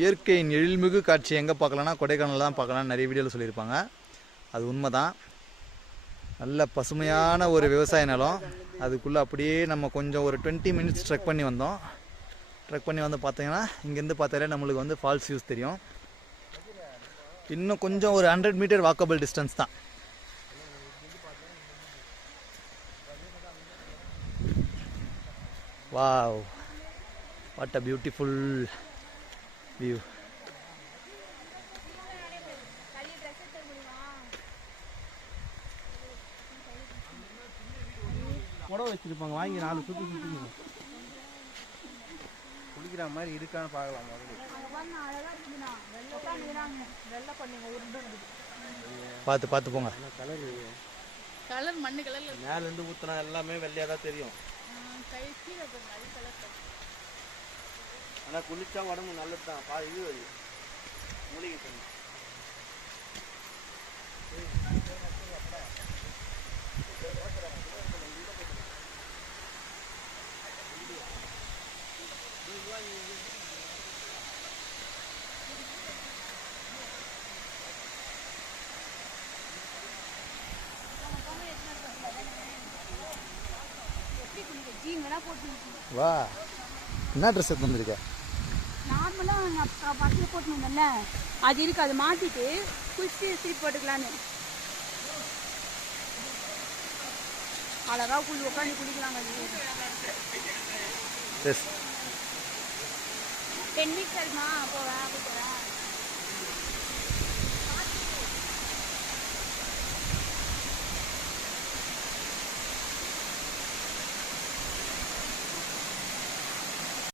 இயற்கையின் எழில்மிகு காட்சி எங்கே பார்க்கலான்னா கொடைக்கானல் தான் பார்க்கலான்னு நிறைய வீடியோவில் சொல்லியிருப்பாங்க. அது உண்மை தான். நல்ல பசுமையான ஒரு விவசாய நிலம். அதுக்குள்ளே அப்படியே நம்ம கொஞ்சம் ஒரு 20 மினிட்ஸ் ட்ரெக் பண்ணி வந்தோம். ட்ரெக் பண்ணி வந்து பார்த்தீங்கன்னா இங்கேருந்து பார்த்தாலே நம்மளுக்கு வந்து ஃபால்ஸ் வியூஸ் தெரியும். இன்னும் கொஞ்சம் ஒரு 100 மீட்டர் வாக்கபிள் டிஸ்டன்ஸ் தான். Wow, what a beautiful view. புடவை வச்சிருப்பாங்க, வாங்கி 4 சுற்றி சுற்றி குளிக்கிற மாதிரி இருக்கான்னு பார்க்கலாம். பார்த்து பார்த்து போங்க. கலர் மண்ணு கலர்ல மேலேருந்து ஊற்றினா எல்லாமே வெள்ளையாக தான் தெரியும். ஆனால் குளிச்சா உடம்பு நல்லது தான். இது மூலிகை தண்ணி. வா, என்ன ட்ரெஸ் எடுத்து வந்துருக்க? நார்மலாக பஸ்ஸில் போட்டு வந்தேன்ல, அது இருக்கு. அதை மாற்றிட்டு குளிச்சு திருப்பி போட்டுக்கலான்னு அழகா உட்காந்து குளிக்கலாங்க. 10 வீக்ஸ் இருக்குமா போவேன்.